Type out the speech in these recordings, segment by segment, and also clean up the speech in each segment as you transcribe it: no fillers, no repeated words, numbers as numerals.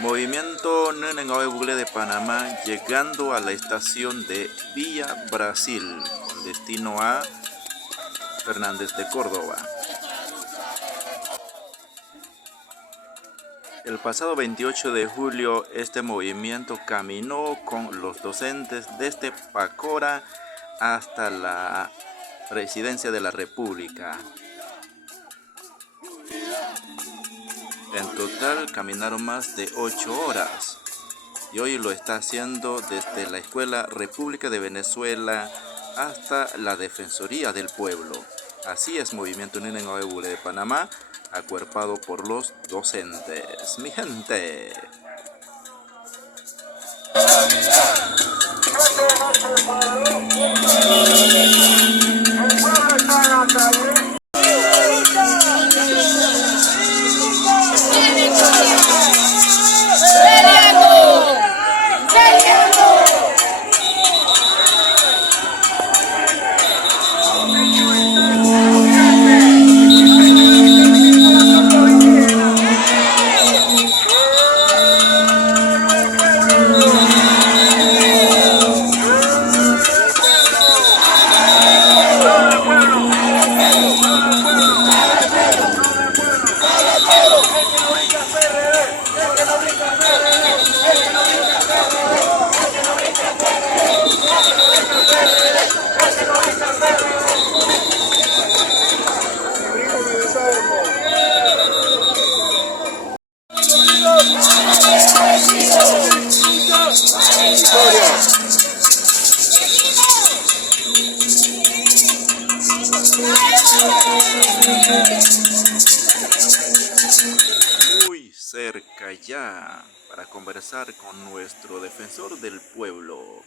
Movimiento Nenengawe Bugle de Panamá llegando a la estación de Villa Brasil con destino a Fernández de Córdoba. El pasado 28 de julio este movimiento caminó con los docentes desde Pacora hasta la Presidencia de la República. En total caminaron más de 8 horas y hoy lo está haciendo desde la Escuela República de Venezuela hasta la Defensoría del Pueblo. Así es Movimiento Nenengawe Bugle de Panamá, acuerpado por los docentes. Mi gente. Muy cerca ya para conversar con nuestro defensor del pueblo.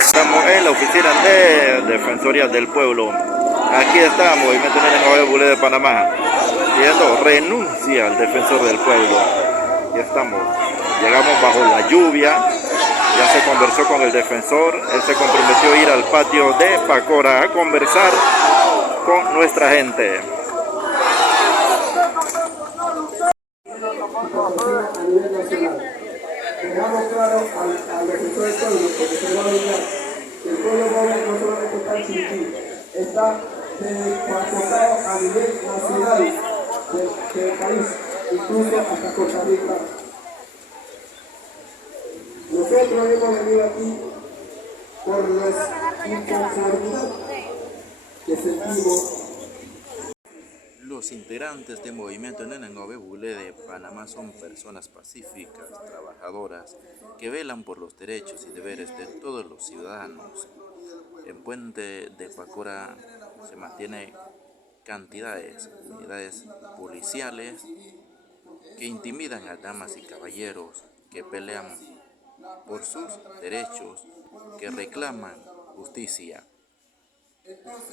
Estamos en la oficina de Defensoría del Pueblo. Aquí está Movimiento Nenengawe Bugle de Panamá pidiendo renuncia al defensor del pueblo. Ya estamos, llegamos bajo la lluvia. Ya se conversó con el defensor, él se comprometió a ir al patio de Pacora a conversar con nuestra gente. Dejamos claro al defensor del pueblo, porque se va a olvidar que el pueblo joven no solamente está en Chiriquí, está transportado a nivel nacional del país, incluso hasta Costa Rica. Nosotros hemos venido aquí por la inconformidad que sentimos. Los integrantes del Movimiento Nenengawe Bugle de Panamá son personas pacíficas, trabajadoras, que velan por los derechos y deberes de todos los ciudadanos. En Puente de Pacora se mantiene unidades policiales que intimidan a damas y caballeros que pelean por sus derechos, que reclaman justicia.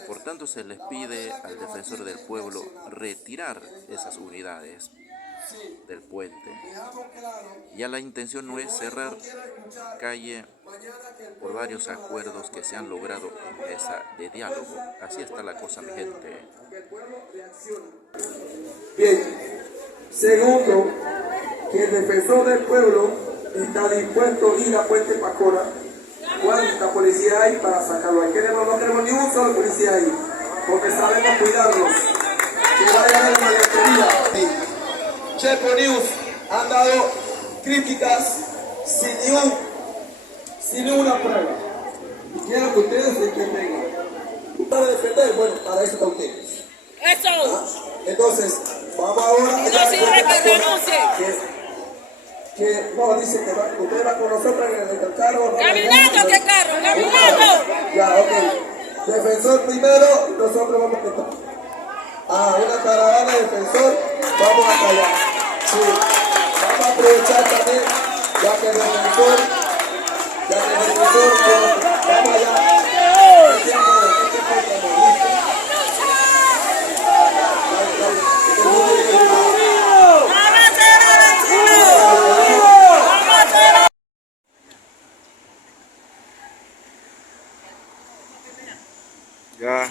Por tanto, se les pide al defensor del pueblo retirar esas unidades del puente. Ya la intención no es cerrar calle por varios acuerdos que se han logrado en mesa de diálogo. Así está la cosa, mi gente. Bien, segundo, que el defensor del pueblo está dispuesto a ir a Puente Pacora. ¿Cuánta policía hay para sacarlo? No queremos ni un solo policía ahí, porque sabemos cuidarlos. Que vayan a la mayoría. Chepo News han dado críticas sin ninguna prueba. Y quiero que ustedes se vengan. Para defender, bueno, para eso están ustedes. ¡Eso! ¿Ah? Entonces, vamos ahora a no sirve que renuncie. Que no, dice que usted va con nosotros en el carro. ¡Caminando, qué carro! ¡Caminando! Ya, ok. Defensor primero, nosotros vamos a estar. Una caravana de defensor, vamos a callar. Sí. Vamos a aprovechar también, ya que el defensor, vamos allá. Ya.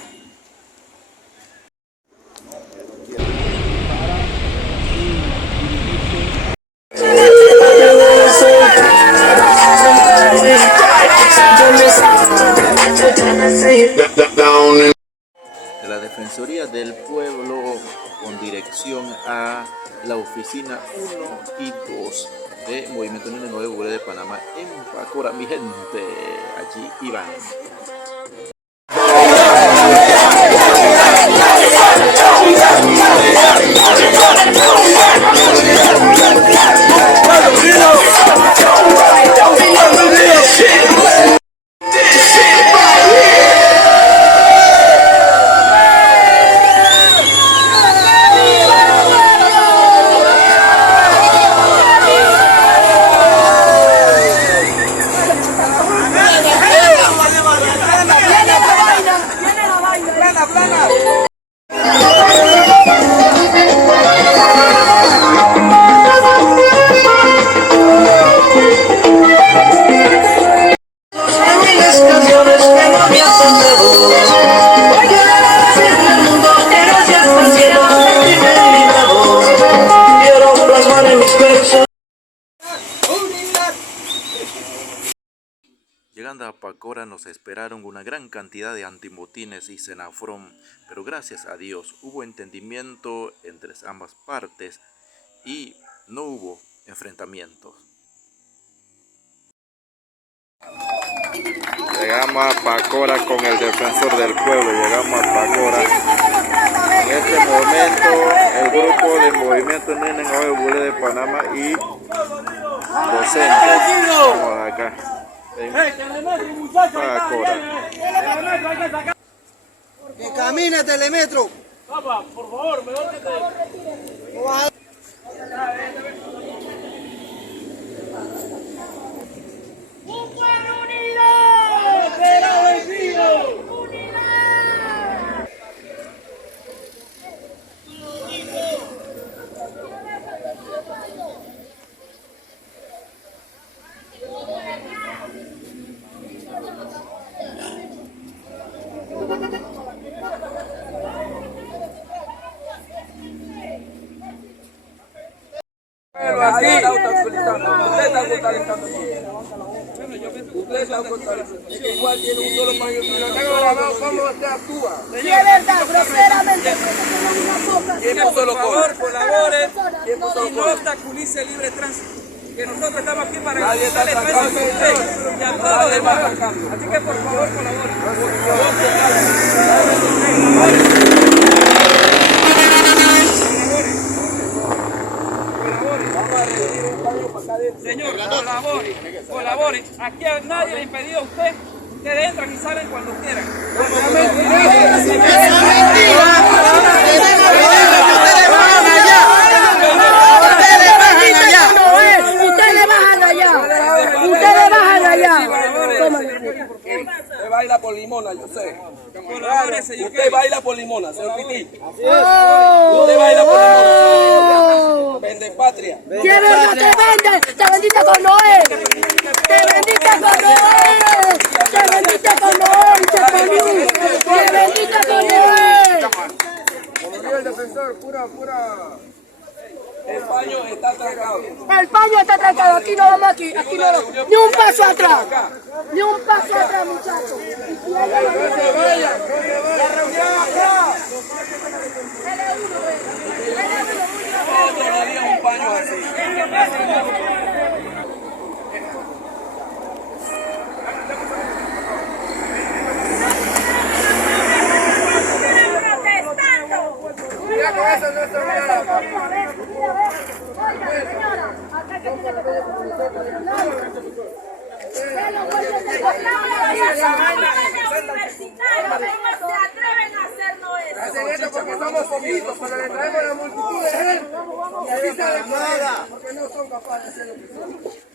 Defensoría del Pueblo con dirección a la oficina 1 y 2 de Movimiento Nene Nuevo de Panamá en Pacora. Mi gente, allí iban. Llegando a Pacora nos esperaron una gran cantidad de antimotines y Senafrón, pero gracias a Dios hubo entendimiento entre ambas partes y no hubo enfrentamientos. Llegamos a Pacora con el defensor del pueblo, llegamos a Pacora. En este momento el grupo de Movimiento Nene Nuevo de Panamá y docentes, vamos acá. Que camine Telemetro. Papá, por favor, mejor que te... ¡Un pueblo unido! ¡Será vencido! ¡Unidad! Usted está obstaculizando. Usted está obstaculizando. Igual tiene un solo paño. ¿Cómo usted actúa? Sí, es verdad, groseramente. ¿Quién puso los coros? Colabore y no obstaculice el libre tránsito. Que nosotros estamos aquí para Nadie está darle tránsito a usted y a todos los demás. Así que por favor colabore. Señor, colabore. Aquí a nadie le ha impedido a usted. Ustedes entran y salen cuando quieran. Ustedes bajan allá. Usted baila por limona, yo sé. Colabore, señor. Usted baila por limona, señor Pití. Usted baila por limona. Vende patria. Si es verdad, te venden, te vendiste con Noé. Te vendiste con Noé. Te vendiste con Noé, te vendiste con Noé. Como dijo el defensor, pura. El paño está atracado. El paño está atracado, aquí no vamos aquí no vamos. Ni un paso atrás, muchachos. No se vaya. La reunión acá. Otro le dio un paño así. Mira, con eso no se ve la hacen esto porque somos poquitos, pero le traemos la multitud de gente y así se descuadra, porque no son capaces de hacer lo que son.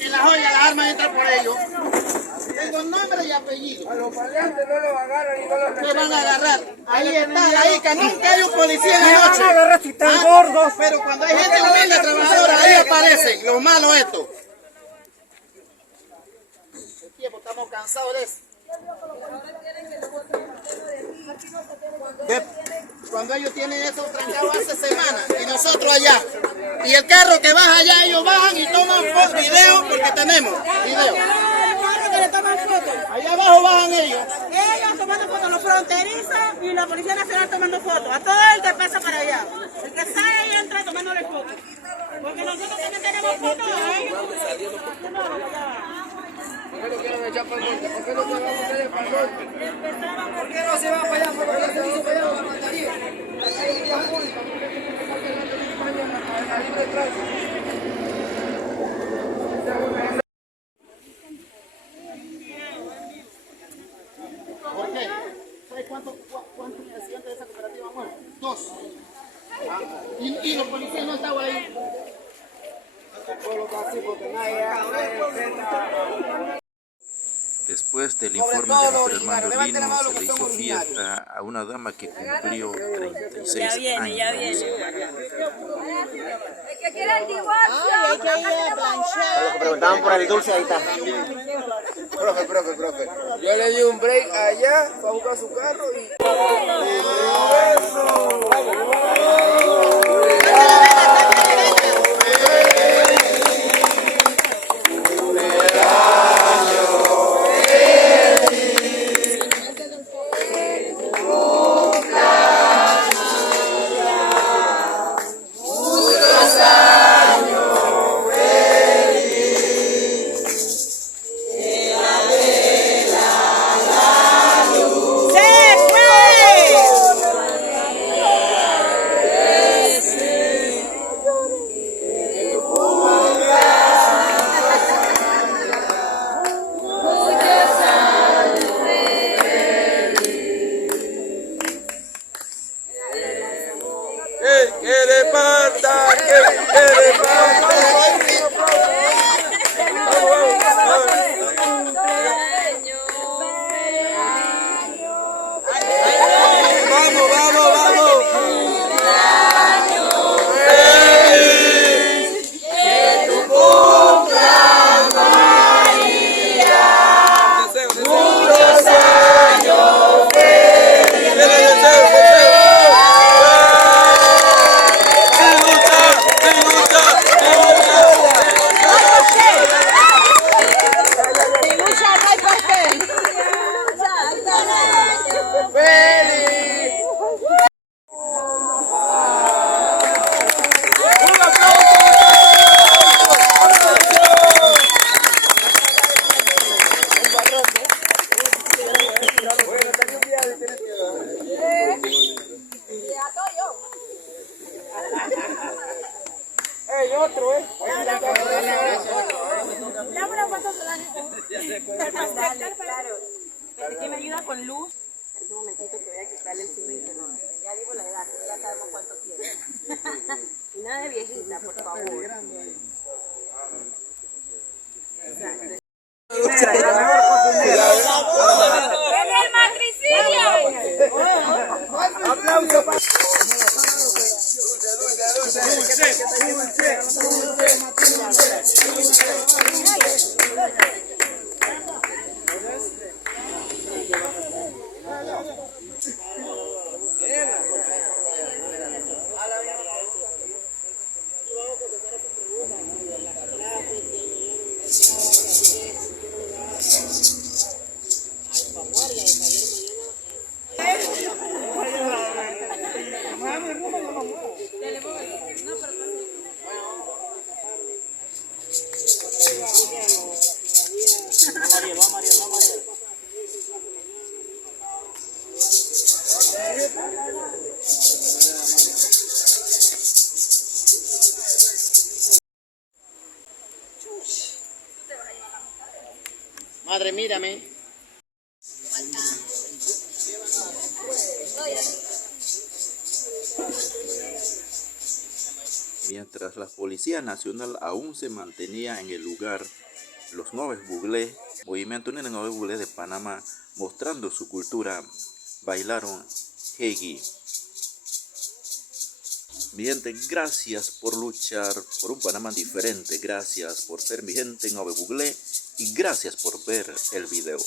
En la joya las armas entran por ellos. Tengo nombre y apellido. A los maleantes no los agarran y no los ¿Qué van a agarrar? Ahí están, ahí, que nunca hay un policía en la noche. agarrar si están gordos. Pero cuando hay gente humilde, trabajadora, ahí aparecen. Lo malo esto. Estamos cansados de eso. Cuando ellos tienen eso trancado hace semanas y nosotros allá. Y el carro que baja allá, ellos bajan y toman video porque tenemos video. Allá abajo. con ellos? Ellos tomando fotos, los fronterizos y la Policía Nacional tomando fotos. A todo el que pasa para allá. El que sale y entra tomándole fotos. Porque nosotros también tenemos fotos a ellos. ¿Por qué lo quieren echar para el norte? ¿Por qué no se van ustedes para el norte? ¿Por qué no se van para allá? ¿Por qué se hizo para allá la mandaría? Acá hay vía pública. ¿Por qué tienen que sacar la de España a la libre tránsito? ¿Por qué? ¿Sabes cuántos accidentes de esa cooperativa han muerto? 2. Y los policías no estaban ahí. Después del informe de nuestro hermano Lino, se le hizo fiesta a una dama que cumplió 36 años. El que quiera el divorcio. Hay que ir a planchar. Lo que preguntaban por el dulce, ahí está. Profe. Yo le di un break allá para buscar su carro y... ¿Quién me ayuda con luz? Un momentito que voy a quitarle el cinturón. Ya digo la edad, ya sabemos cuánto tiene. Y nada de viejita, por favor. ¡En el matricidio! ¡Aplausos para... Madre, mírame. Mientras la Policía Nacional aún se mantenía en el lugar, los Noves Buglé, Movimiento Unido de Noves Buglé de Panamá, mostrando su cultura, bailaron Hegi. Mi gente, gracias por luchar por un Panamá diferente, gracias por ser mi gente en Nove Buglé y gracias por ver el video.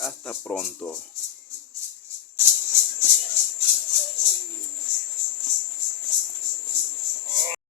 Hasta pronto.